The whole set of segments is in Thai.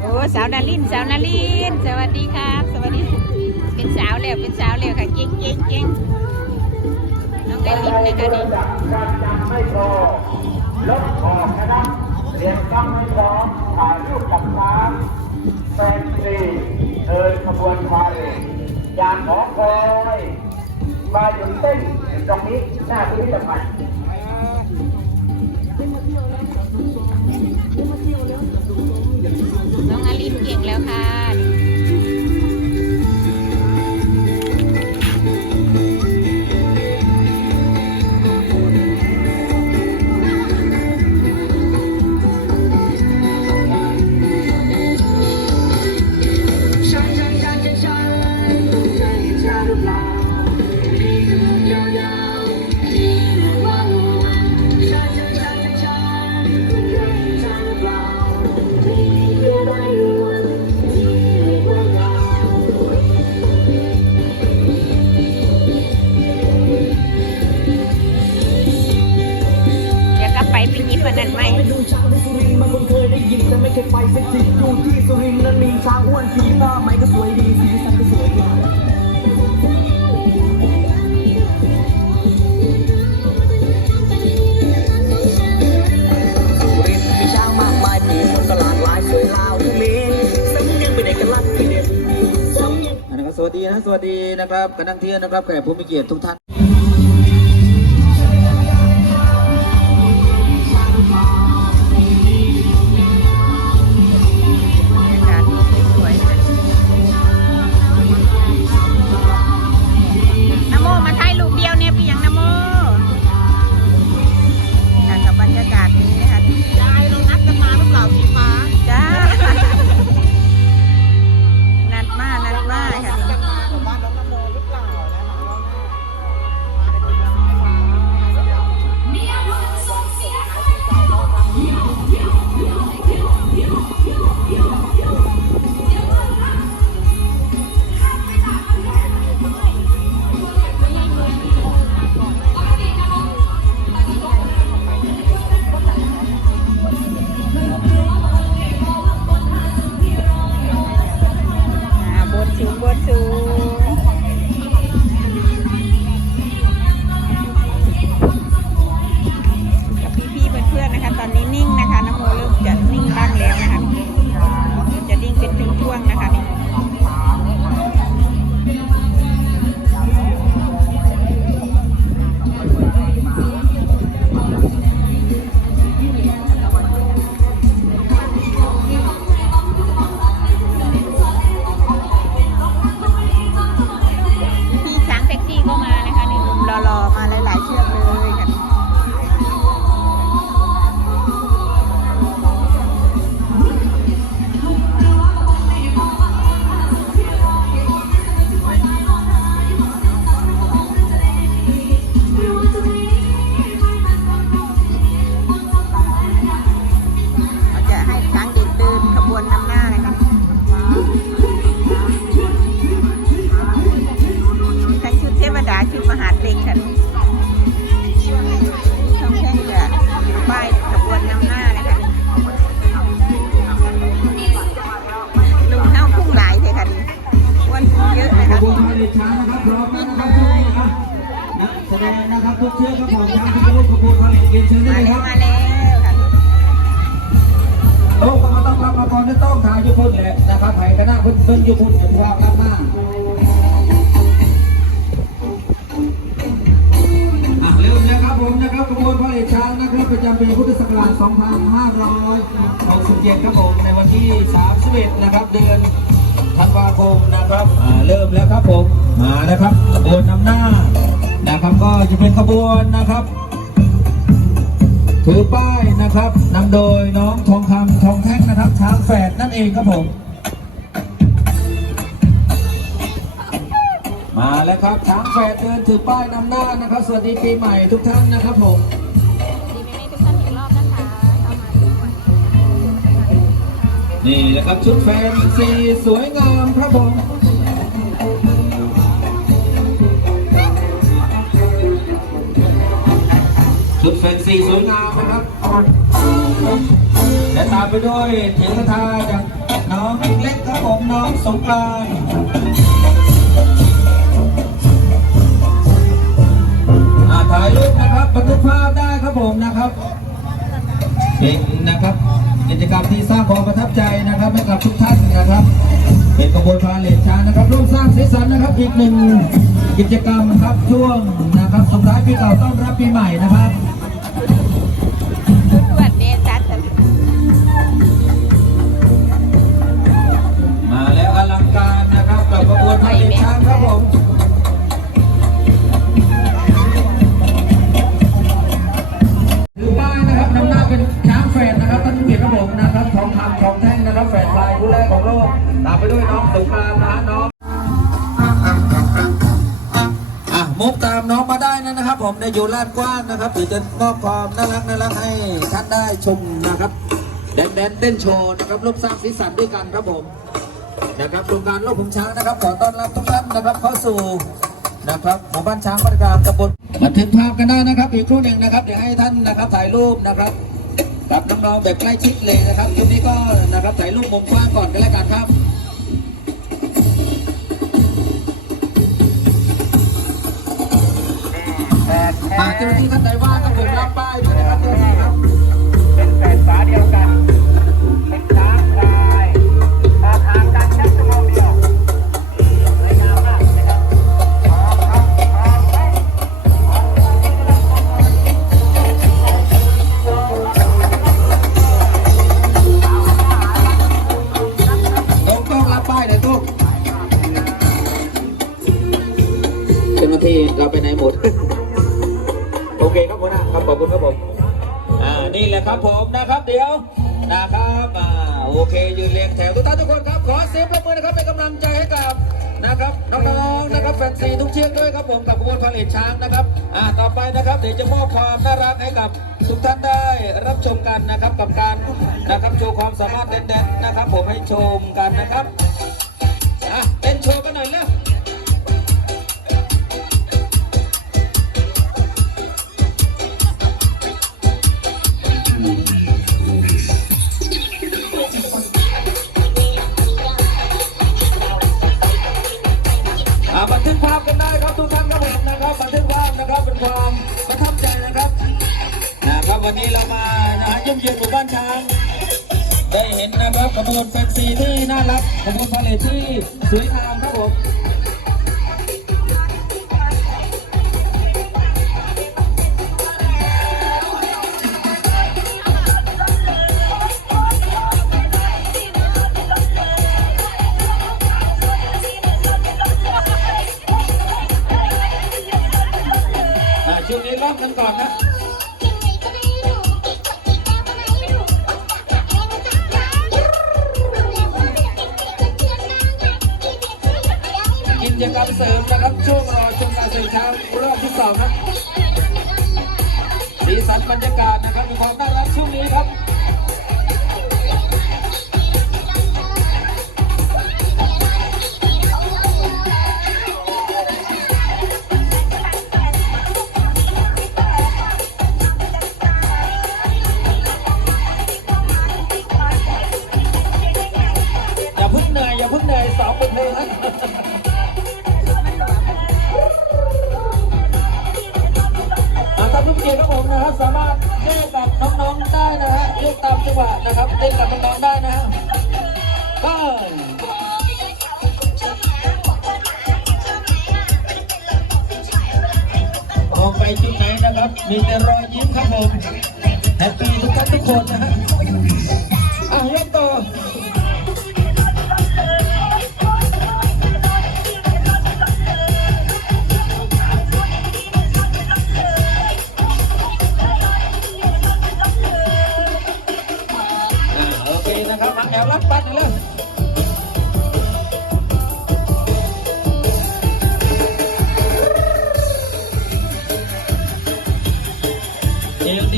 โอ้สาวนารินสาวนารินสวัสดีครับสวัสดี เป็นสาวแล้วเป็นสาวแล้วค่ะเก่งเก่งเก่งน้องไอรินนะคะนี่การจำไม่พอลบออกนะครับเรียนกำไม่พร้อมถ่ายรูปกับน้ำแฟนซีเดินขบวนพาเหรดยานหอคอยมาหยุดเต้นตรงนี้หน้าพิพิธภัณฑ์ สวัสดีนะครับคณะนังเที่ยวนะครับแขกผู้มีเกียรติทุกท่าน เรียนเชิญได้มาเลยครับมาแล้วค่ะโต๊ะก็มาต้องรับมาก่อนจะต้องถ่ายยุพุนแหละนะครับไผ่คณะเพิ่นเพิ่นยุพุนเป็นความรัน้าอะเริ่มแล้วครับผมนะครับขบวนพาเหรดช้างนะครับประจำปีพุทธศักราช 2567 ครับผมในวันที่ 31 นะครับเดือนธันวาคมนะครับเริ่มแล้วครับผมมานะครับขบวนนำหน้านะครับก็จะเป็นขบวนนะครับ ถือป้ายนะครับนำโดยน้องทองคำทองแท่งนะครับช้างแฝดนั่นเองครับผม มาแล้วครับช้างแฝดเดินถือป้ายนำหน้านะครับ สวัสดีปีใหม่ทุกท่านนะครับผมนี่นนี่นะครับชุดแฟนซีสวยงามครับผม นซีสวยงามนะครับ และตามไปด้วยเถียงทาจากน้องเล็กครับผมน้องสงกรานถ่ายรูปนะครับบันทึกภาพได้ครับผมนะครับเป็นนะครับกิจกรรมที่สร้างความประทับใจนะครับให้กับทุกท่านนะครับ เป็นกระบวนการเลนช้างนะครับร่วมสร้างสีสันนะครับ อีกหนึ่งกิจกรรมครับช่วงนะครับส่งท้ายปีเก่าต้อนรับปีใหม่นะครับ กระบวนการเลนช้างครับผมถือป้ายนะครับนำหน้าเป็นช้างแฝดนะครับท่านผู้เกียรติครับผมนะครับทองคำทองแท่งนะครับแฝดลายผู้แรกของโลกตามไปด้วยน้องสงกรานต์นะน้องอะมุกตามน้องมาได้นะครับ ผมในอยู่ลาดกว้างนะครับเดี๋ยวจะมอบความน่ารักน่ารักให้ท่านได้ชมนะครับแดนแดนเต้นโชว์นะครับร่วมสร้างสีสันด้วยกันครับผม นะครับโครงการโลกผมช้างนะครับขอต้อนรับทุกท่านนะครับเข้าสู่นะครับหมู่บ้านช้างพัฒนาตำบลบันทึกภาพกันได้นะครับ อีกครู่หนึ่งนะครับเดี๋ยวให้ท่านนะครับถ่ายรูปนะครับกับน้องๆแบบใกล้ชิดเลยนะครับชุดนี้ก็นะครับถ่ายรูปมุมกว้างก่อนกันแล้วกันครับแปดแท้หากเจ้าหน้าที่ท่านใดว่าง ไปไหนหมด โอเคครับหัวหน้าครับขอบคุณครับผมอ่านี่แหละครับผมนะครับเดี๋ยวนะครับอ่าโอเคยืนเรียงแถวทุกท่านทุกคนครับขอเสียงปรบมือนะครับเป็นกำลังใจให้กับนะครับน้องๆนะครับแฟนซีทุกเชือกด้วยครับผมกับขบวนพาเลทช้างนะครับอ่าต่อไปนะครับเดี๋ยวจะมอบความน่ารักให้กับทุกท่านได้รับชมกันนะครับกับการนะครับโชว์ความสามารถเด็ดๆนะครับ ผมให้ชมกันนะครับอะเต้นโชว์กันหน่อยเร็ ขอบคุณพาเลทที่สวยงามครับ เสริมนะครับช่วงรอชมการแข่งขันรอบที่สองครับสีสันบรรยากาศ ท่านผู้เกียรติครับผมนะครับสามารถเล่นกับน้องๆได้นะฮะเล่นตามจังหวะนะครับเล่นกับน้องๆได้นะฮะก็มองไปจุดไหนนะครับ มีแต่รอยยิ้มครับผมแฮปปี้ทุกท่านทุกคนนะฮะ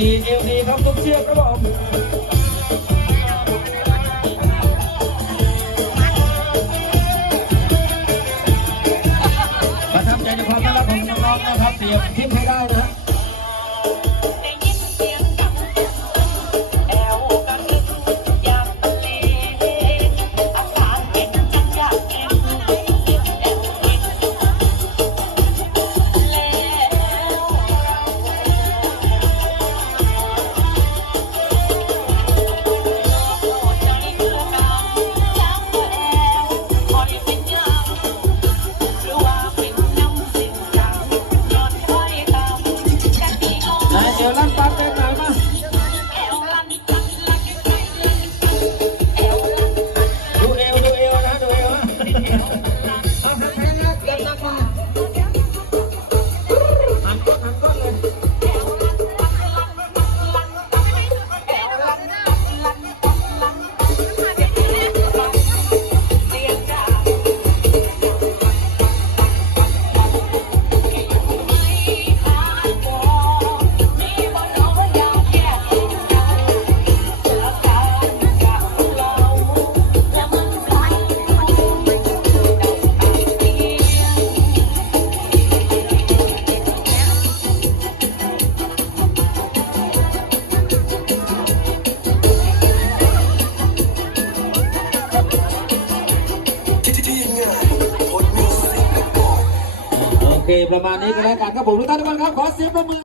ดีเอวดีครับทุกเชือกครับผม กับผมทุกท่านทุกคนครับ ขอเสียงประมือ